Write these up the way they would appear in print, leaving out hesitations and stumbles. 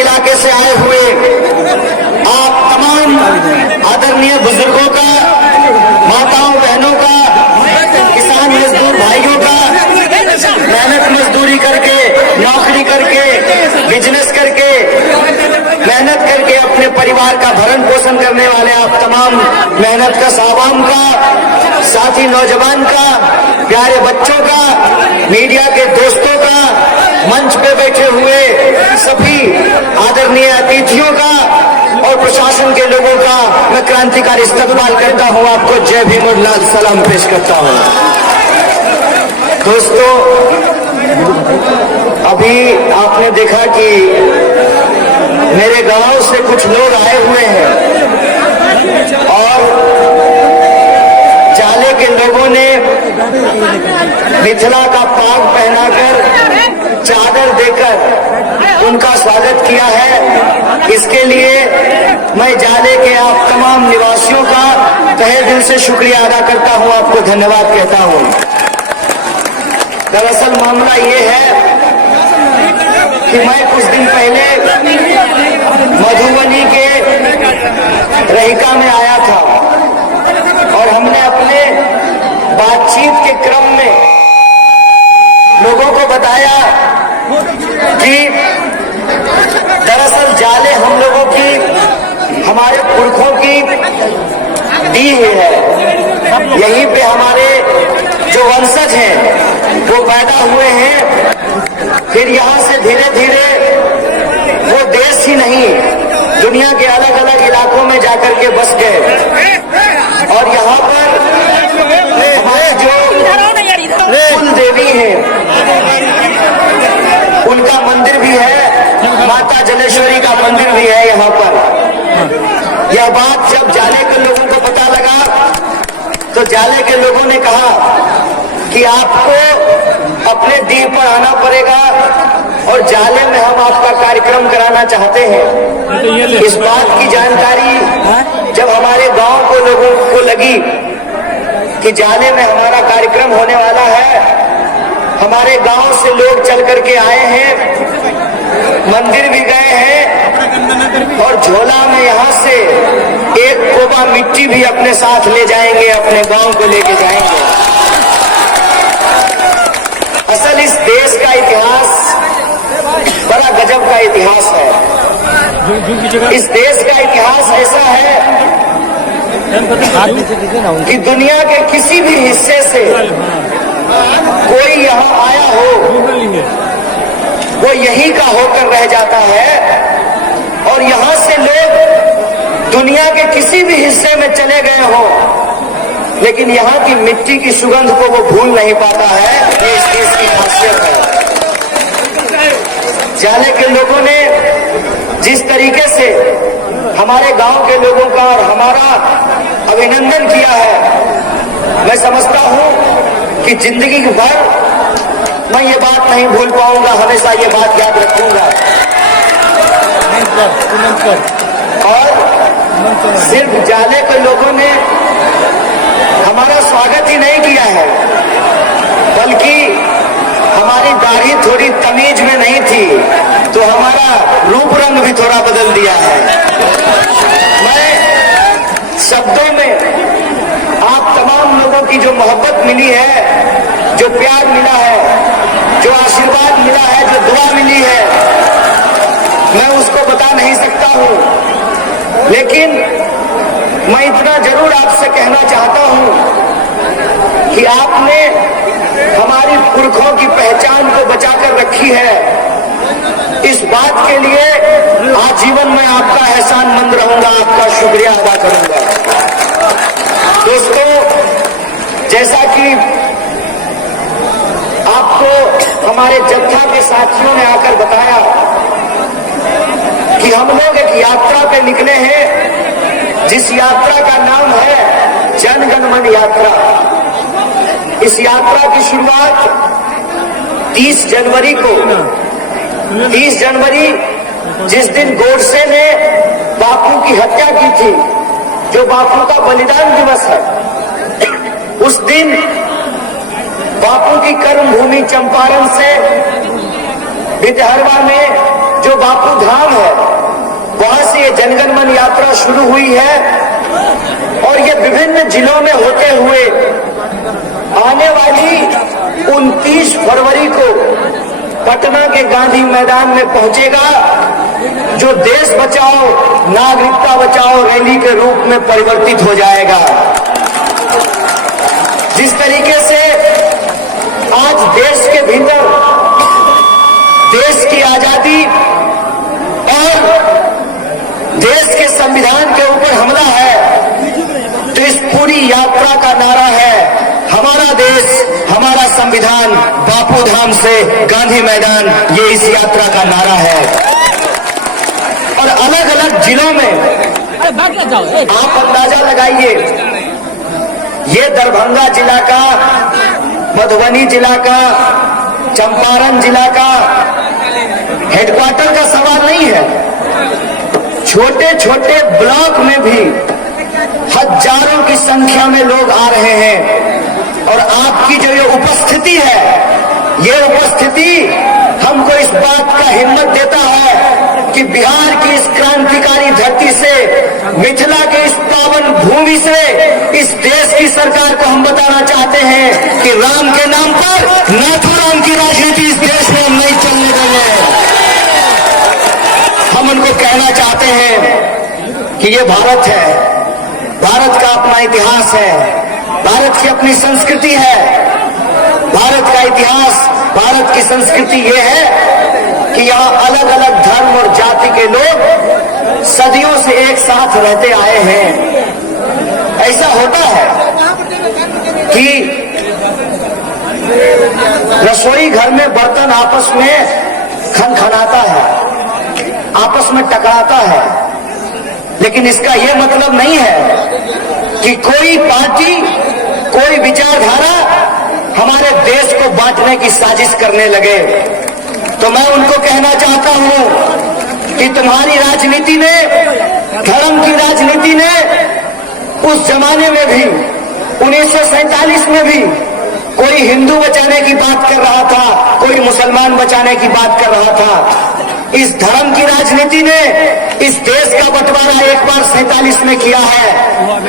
इलाके से आए हुए आप तमाम आदरणीय बुजुर्गों का, माताओं बहनों का, किसान मजदूर भाइयों का, मेहनत मजदूरी करके, नौकरी करके, बिजनेस करके, मेहनत करके अपने परिवार का भरण पोषण करने वाले आप तमाम मेहनत का आवाम का, साथी नौजवान का, प्यारे बच्चों का, मीडिया के दोस्तों का, मंच पे बैठे हुए सभी आदरणीय अतिथियों का और प्रशासन के लोगों का मैं क्रांतिकारी इस्तकबाल करता हूं। आपको जय भीम और लाल सलाम पेश करता हूं। दोस्तों, अभी आपने देखा कि मेरे गांव से कुछ लोग आए हुए हैं और जाले के लोगों ने मिथिला का पाग पहनाकर, चादर देकर उनका स्वागत किया है। इसके लिए मैं जाले के आप तमाम निवासियों का तहे दिल से शुक्रिया अदा करता हूं, आपको धन्यवाद कहता हूं। दरअसल मामला ये है कि मैं कुछ दिन पहले मधुबनी के रहिका में आया था और हमने अपने बातचीत के क्रम में लोगों को बताया कि दरअसल जाले हम लोगों की, हमारे पुरखों की दी है। यहीं पे हमारे जो वंशज हैं वो पैदा हुए हैं, फिर यहाँ से धीरे धीरे वो देश ही नहीं दुनिया के अलग अलग इलाकों में जाकर के बस गए और यहाँ पर हमारे जो कुल देवी हैं उनका मंदिर भी है, माता जलेश्वरी का मंदिर भी है यहाँ पर। यह बात जब जाले के लोगों को पता लगा तो जाले के लोगों ने कहा कि आपको अपने द्वीप पर आना पड़ेगा और जाले में हम आपका कार्यक्रम कराना चाहते हैं। इस बात की जानकारी जब हमारे गांव को लोगों को लगी कि जाले में हमारा कार्यक्रम होने वाला है, हमारे गांव से लोग चल करके आए हैं, मंदिर भी गए हैं और झोला में यहाँ से एक कोबा मिट्टी भी अपने साथ ले जाएंगे, अपने गांव को लेके जाएंगे। असल इस देश का इतिहास बड़ा गजब का इतिहास है। इस देश का इतिहास ऐसा है कि दुनिया के किसी भी हिस्से से कोई यहाँ आया हो वो यहीं का होकर रह जाता है और यहाँ से लोग दुनिया के किसी भी हिस्से में चले गए हो लेकिन यहाँ की मिट्टी की सुगंध को वो भूल नहीं पाता है। ये इस देश की खासियत है। जाले के लोगों ने जिस तरीके से हमारे गांव के लोगों का और हमारा अभिनंदन किया है, मैं समझता हूं कि जिंदगी भर मैं ये बात नहीं भूल पाऊंगा, हमेशा ये बात याद रखूंगा। और सिर्फ जाले के लोगों ने हमारा स्वागत ही नहीं किया है बल्कि हमारी दाढ़ी थोड़ी तमीज में नहीं थी तो हमारा रूप रंग भी थोड़ा बदल दिया है। मैं शब्दों में आप तमाम लोगों की जो मोहब्बत मिली है, जो प्यार मिला है, जो आशीर्वाद मिला है, जो दुआ मिली है, मैं उसको बता नहीं सकता हूं। लेकिन मैं इतना जरूर आपसे कहना चाहता हूं कि आपने हमारी पुरखों की पहचान को बचाकर रखी है। इस बात के लिए आजीवन मैं आपका एहसानमंद रहूंगा, आपका शुक्रिया अदा करूंगा। दोस्तों, जैसा कि आपको हमारे जत्था के साथियों ने आकर बताया कि हम लोग एक यात्रा पे निकले हैं जिस यात्रा का नाम है जन गण मन यात्रा। इस यात्रा की शुरुआत 30 जनवरी को, 30 जनवरी जिस दिन गोडसे ने बापू की हत्या की थी, जो बापू का बलिदान दिवस है, उस दिन बापू की कर्म भूमि चंपारण से विदहरवा में जो बापू धाम है, वहां से ये जनगण मन यात्रा शुरू हुई है और ये विभिन्न जिलों में होते हुए आने वाली 29 फरवरी को पटना के गांधी मैदान में पहुंचेगा, जो देश बचाओ नागरिकता बचाओ रैली के रूप में परिवर्तित हो जाएगा। जिस तरीके से आज देश के भीतर देश की आजादी और देश के संविधान के ऊपर हमला है, तो इस पूरी यात्रा का नारा है हमारा देश हमारा संविधान, बापू धाम से गांधी मैदान, ये इस यात्रा का नारा है। और अलग अलग जिलों में आप अंदाजा लगाइए, ये दरभंगा जिला का, मधुबनी जिला का, चंपारण जिला का हेडक्वार्टर का सवाल नहीं है। छोटे छोटे ब्लॉक में भी हजारों की संख्या में लोग आ रहे हैं और आपकी जो ये उपस्थिति है, ये उपस्थिति हमको इस बात का हिम्मत देता है कि बिहार की इस क्रांतिकारी धरती से, मिथिला के इस पावन भूमि से, इस देश की सरकार को हम बताना चाहते हैं कि राम के नाम पर नाथूराम की राजनीति इस देश में हम नहीं चलने देंगे। हम उनको कहना चाहते हैं कि ये भारत है, भारत का अपना इतिहास है, भारत की अपनी संस्कृति है। भारत का इतिहास, भारत की संस्कृति ये है कि यहाँ अलग अलग धर्म और जाति के लोग सदियों से एक साथ रहते आए हैं। ऐसा होता है कि रसोई घर में बर्तन आपस में खनखनाता है, आपस में टकराता है, लेकिन इसका यह मतलब नहीं है कि कोई पार्टी, कोई विचारधारा हमारे देश को बांटने की साजिश करने लगे। तो मैं उनको कहना चाहता हूं कि तुम्हारी राजनीति ने, धर्म की राजनीति ने उस जमाने में भी, 1947 में भी कोई हिंदू बचाने की बात कर रहा था, कोई मुसलमान बचाने की बात कर रहा था। इस धर्म की राजनीति ने इस देश का बंटवारा एक बार 47 में किया है,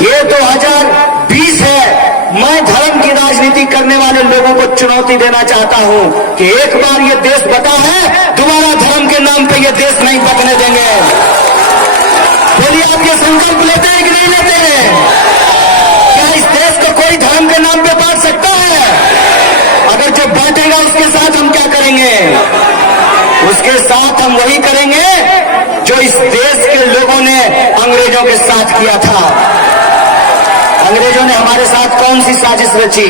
ये 2020 है। मैं धर्म की राजनीति करने वाले लोगों को चुनौती देना चाहता हूं कि एक बार ये देश बटा है, दोबारा धर्म के नाम पे ये देश नहीं बटने देंगे। बोलिए, आप ये संकल्प लेते हैं कि नहीं लेते हैं? क्या इस देश को कोई धर्म के नाम पे बांट सकता है? अगर जो बांटेगा उसके साथ हम क्या करेंगे? उसके साथ हम वही करेंगे जो इस देश के लोगों ने अंग्रेजों के साथ किया था। अंग्रेजों ने हमारे साथ कौन सी साजिश रची?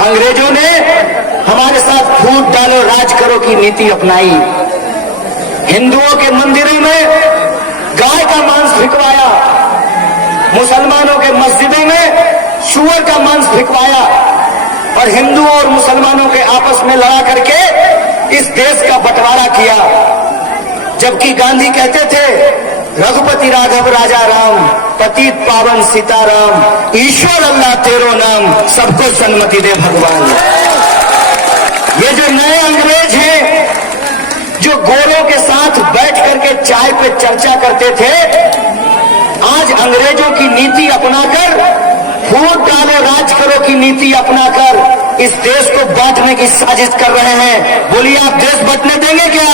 अंग्रेजों ने हमारे साथ फूट डालो राज करो की नीति अपनाई। हिंदुओं के मंदिरों में गाय का मांस फिकवाया, मुसलमानों के मस्जिदों में सूअर का मांस फिकवाया और हिंदुओं और मुसलमानों के आपस में लड़ा करके इस देश का बंटवारा किया। जबकि गांधी कहते थे, रघुपति राघव राजा राम, पतित पावन सीताराम, ईश्वर अल्लाह तेरो नाम, सबको सन्मति दे भगवान। ये जो नए अंग्रेज हैं, जो गोरों के साथ बैठ करके चाय पे चर्चा करते थे, आज अंग्रेजों की नीति अपनाकर, फूट डालो राज करो की नीति अपनाकर इस देश को बांटने की साजिश कर रहे हैं। बोलिए, आप देश बंटने देंगे क्या?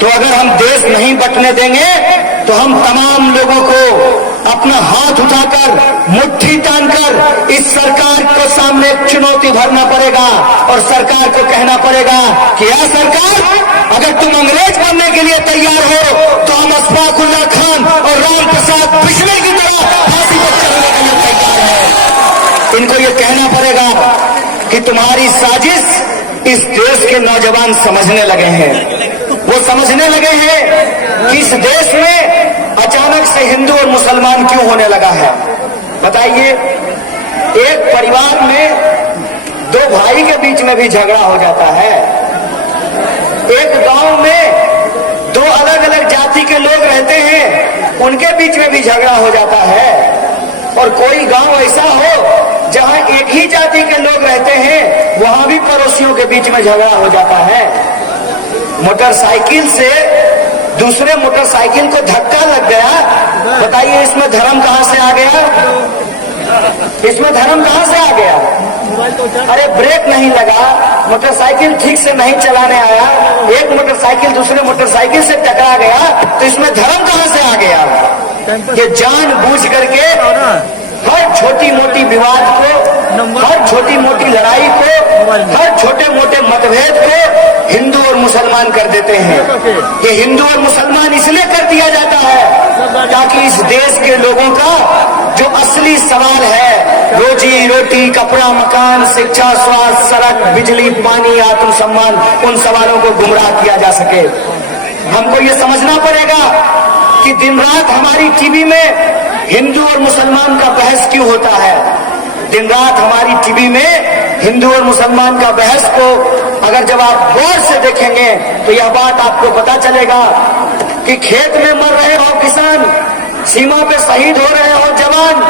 तो अगर हम देश नहीं बंटने देंगे तो हम तमाम लोगों को अपना हाथ उठाकर, मुट्ठी तानकर इस सरकार को सामने एक चुनौती भरना पड़ेगा और सरकार को कहना पड़ेगा कि यह सरकार, अगर तुम अंग्रेज बनने के लिए तैयार हो तो हम अशफाकुल्लाह खान और राम प्रसाद बिस्मिल की तरह फांसी पर चढ़ने के लिए तैयार है। इनको ये कहना पड़ेगा कि तुम्हारी साजिश इस देश के नौजवान समझने लगे हैं। वो समझने लगे हैं कि इस देश में अचानक से हिंदू और मुसलमान क्यों होने लगा है। बताइए, एक परिवार में दो भाई के बीच में भी झगड़ा हो जाता है। एक गांव में दो अलग अलग जाति के लोग रहते हैं, उनके बीच में भी झगड़ा हो जाता है। और कोई गांव ऐसा हो जहां एक ही जाति के लोग रहते हैं, वहां भी पड़ोसियों के बीच में झगड़ा हो जाता है। मोटरसाइकिल से दूसरे मोटरसाइकिल को धक्का लग गया। बताइए इसमें धर्म कहां से आ गया? इसमें धर्म कहां से आ गया? अरे ब्रेक नहीं लगा, मोटरसाइकिल ठीक से नहीं चलाने आया, एक मोटरसाइकिल दूसरे मोटरसाइकिल से टकरा गया, तो इसमें धर्म कहां से आ गया? ये जानबूझ करके हर छोटी मोटी विवाद को, हर छोटी मोटी लड़ाई को, हर छोटे मोटे मतभेद को हिंदू और मुसलमान कर देते हैं। ये हिंदू और मुसलमान इसलिए कर दिया जाता है ताकि इस देश के लोगों का जो असली सवाल है, रोजी रोटी, कपड़ा, मकान, शिक्षा, स्वास्थ्य, सड़क, बिजली, पानी, आत्मसम्मान, उन सवालों को गुमराह किया जा सके। हमको ये समझना पड़ेगा कि दिन रात हमारी टीवी में हिंदू और मुसलमान का बहस क्यों होता है। दिन रात हमारी टीवी में हिंदू और मुसलमान का बहस को अगर जब आप गौर से देखेंगे तो यह बात आपको पता चलेगा कि खेत में मर रहे हो किसान, सीमा पे शहीद हो रहे हो जवान,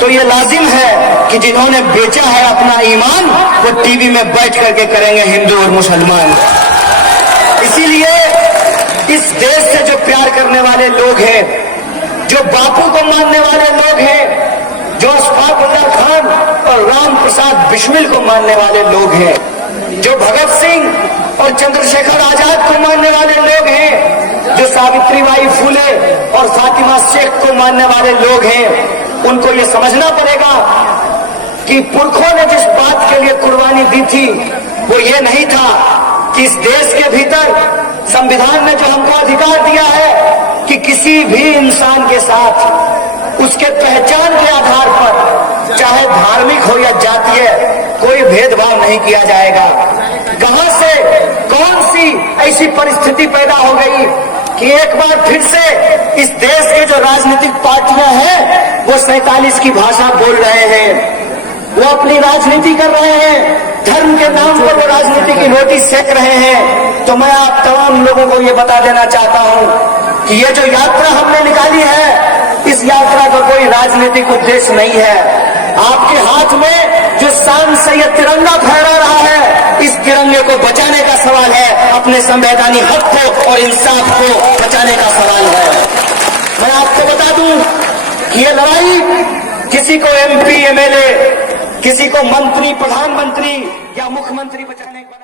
तो ये लाजिम है कि जिन्होंने बेचा है अपना ईमान वो टीवी में बैठ करके करेंगे हिंदू और मुसलमान। इसीलिए इस देश से जो प्यार करने वाले लोग हैं, जो बापू को मानने वाले लोग हैं, जो अशफाक उल्लाह खान और राम प्रसाद बिस्मिल को मानने वाले लोग हैं, जो भगत सिंह और चंद्रशेखर आजाद को मानने वाले लोग हैं, जो सावित्रीबाई फुले और फातिमा शेख को मानने वाले लोग हैं, उनको ये समझना पड़ेगा कि पुरखों ने जिस बात के लिए कुर्बानी दी थी वो ये नहीं था कि इस देश के भीतर संविधान ने जो हमको अधिकार दिया है कि किसी भी इंसान के साथ उसके पहचान के आधार पर, चाहे धार्मिक हो या जातीय, कोई भेदभाव नहीं किया जाएगा। कहां से कौन सी ऐसी परिस्थिति पैदा हो गई कि एक बार फिर से इस देश के जो राजनीतिक पार्टियां हैं वो 47 की भाषा बोल रहे हैं, वो अपनी राजनीति कर रहे हैं, धर्म के नाम पर वो राजनीति की रोटी सेक रहे हैं। तो मैं आप तमाम लोगों को ये बता देना चाहता हूं कि ये जो यात्रा हमने निकाली है, इस यात्रा का कोई राजनीतिक उद्देश्य नहीं है। आपके हाथ में जो शान से ये तिरंगा फहरा रहा है, इस तिरंगे को बचाने का सवाल है, अपने संवैधानिक हक को और इंसाफ को बचाने का सवाल है। मैं आपको बता दूं कि ये लड़ाई किसी को MP, MLA, किसी को मंत्री, प्रधानमंत्री या मुख्यमंत्री बचाने का